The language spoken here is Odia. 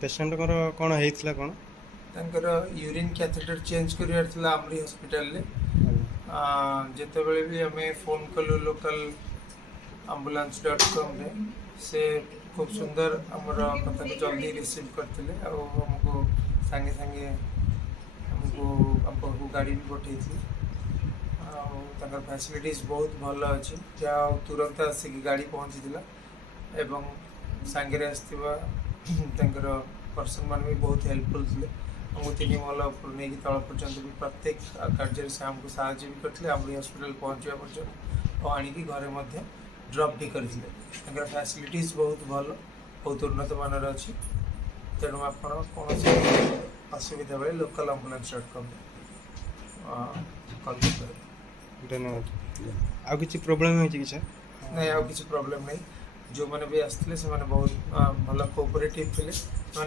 पेसेंटଙ୍କର କ'ଣ ହେଇଥିଲା କ'ଣ? ତାଙ୍କର ୟୁରିନ୍ କ୍ୟାଥେଟର ଚେଞ୍ଜ କରିବାର ଥିଲା ଆମରି ହସ୍ପିଟାଲରେ। ଯେତେବେଳେ ବି ଆମେ ଫୋନ୍ କଲୁ ଲୋକାଲ ambulance.com ସେ ଖୁବ୍ ସୁନ୍ଦର ଆମର କଥାକୁ ଜଲ୍ଦି ରିସିଭ୍ କରିଥିଲେ ଆଉ ଆମକୁ ସାଙ୍ଗେ ସାଙ୍ଗେ ଆମକୁ ଆମ ପାଖକୁ ଗାଡ଼ି ବି ପଠାଇଥିଲେ। ଆଉ ତାଙ୍କର ଫ୍ୟାସିଲିଟିଜ୍ ବହୁତ ଭଲ ଅଛି, ଯାହା ହଉ ତୁରନ୍ତ ଆସିକି ଗାଡ଼ି ପହଞ୍ଚିଥିଲା ଏବଂ ସାଙ୍ଗରେ ଆସିଥିବା ତାଙ୍କର ପର୍ସନ୍ ମାନେ ବି ବହୁତ ହେଲ୍ପଫୁଲ୍ ଥିଲେ। ଆମକୁ 3 ମହଲା ଉପରୁ ନେଇକି ତଳ ପର୍ଯ୍ୟନ୍ତ ବି ପ୍ରତ୍ୟେକ କାର୍ଯ୍ୟରେ ସେ ଆମକୁ ସାହାଯ୍ୟ ବି କରିଥିଲେ ଆମରି ହସ୍ପିଟାଲ ପହଞ୍ଚିବା ପର୍ଯ୍ୟନ୍ତ, ଆଉ ଆଣିକି ଘରେ ମଧ୍ୟ ଡ୍ରପ୍ ବି କରିଥିଲେ। ତାଙ୍କର ଫ୍ୟାସିଲିଟିଜ୍ ବହୁତ ଭଲ, ବହୁତ ଉନ୍ନତମାନର ଅଛି। ତେଣୁ ଆପଣ କୌଣସି ଅସୁବିଧା ବେଳେ ଲୋକାଲ୍ ambulance.com କଲ୍ କରିପାରିବେ। ଧନ୍ୟବାଦ। ଆଉ କିଛି ପ୍ରୋବ୍ଲେମ୍ ହେଇଛି କି ସାର୍? ନାଇଁ, ଆଉ କିଛି ପ୍ରୋବ୍ଲେମ୍ ନାହିଁ। ଯେଉଁମାନେ ବି ଆସିଥିଲେ ସେମାନେ ବହୁତ ଭଲ କୋଅପରେଟିଭ୍ ଥିଲେ।